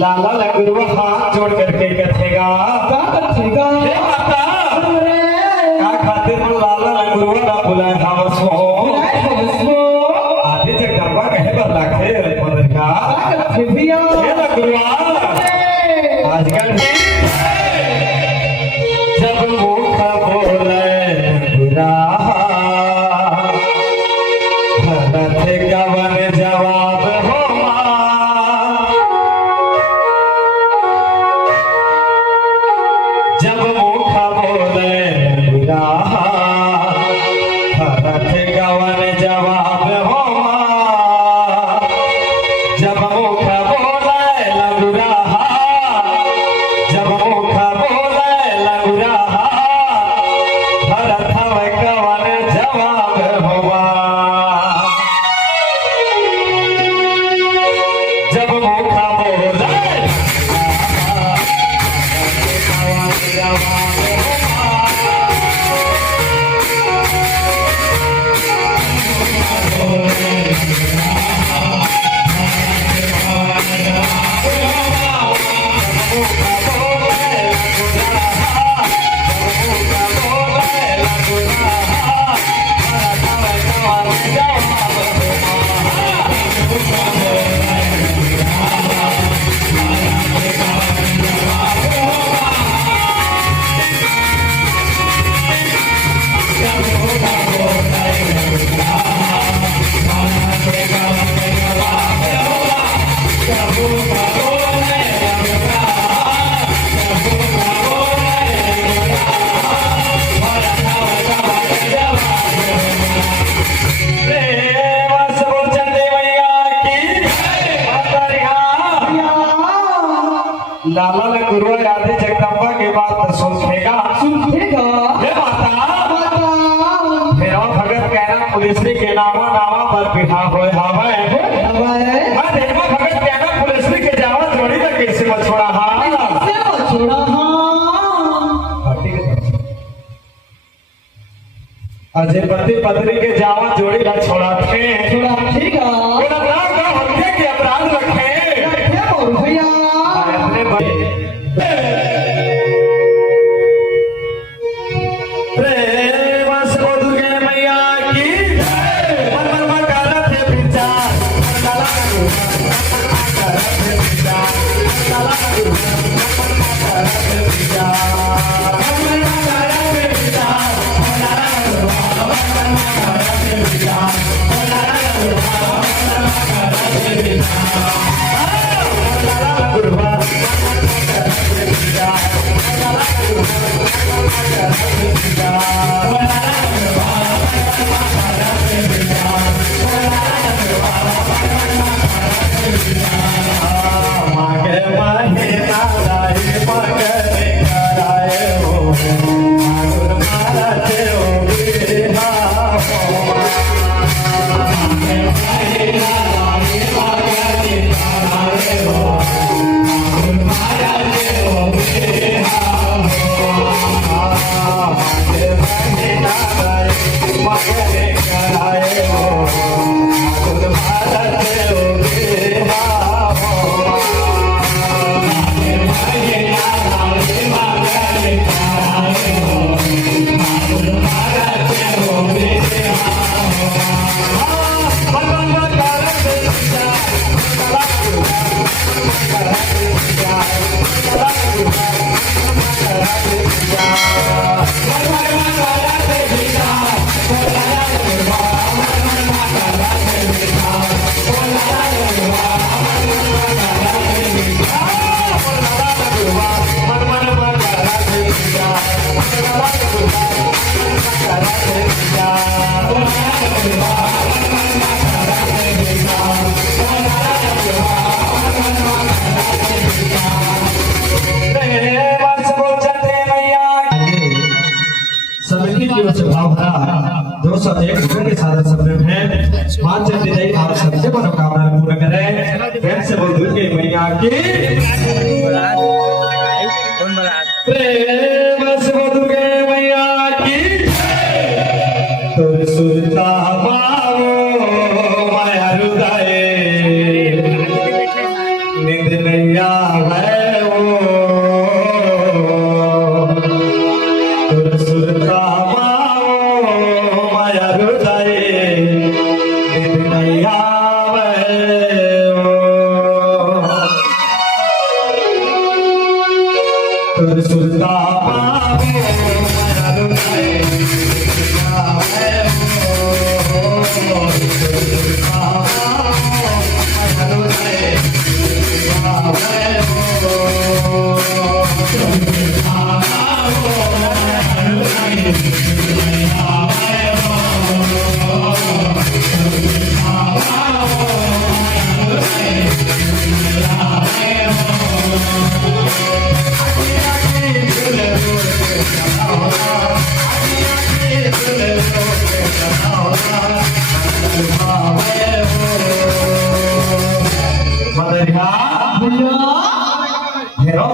लाला लंगुरवा हाथ जोड़ करके कथेगा हे माता का खातिर को लाला लंगुरवा ना बुलाए हवसो आधे जगदम्बा कहे बदला खे रे पदर का हे लंगुरवा आजकल जब मुख बोले बुरा भरत गवन जवाब हो जब मुख बोले बुरा भरत गवन जवाब हो लाला ने गुरु आदि जगदम्बा की बात सुनेगा हे माता मेरा भगत कहना पुलिसरी के नामा नामा पर बिठा होए हावे मैं देखो भगत कहना पुलिसरी के जावा जोड़ी तक कैसे मत छोड़ा हाँ अजय पति पत्नी के जावा जोड़ी ला छोड़ा थे हत्या के अपराध रखे अपने प्रेम से बोल दुर्गे मैया की मन मन में करत है विचार समिति की ओर से भावना 201 के सारे शब्द हैं पांच विदाई आप सबसे मनोकामना पूर्ण करें प्रेम से बोल दुर्गे मैया की प्रेम से बोल दुर्गे मैया की तुर सुरता पावो माया हृदय निंद मैया है वो तुर सुरता पावो माया हृदय निंद मैया है वो तुर सुरता पावो माया हृदय हेरो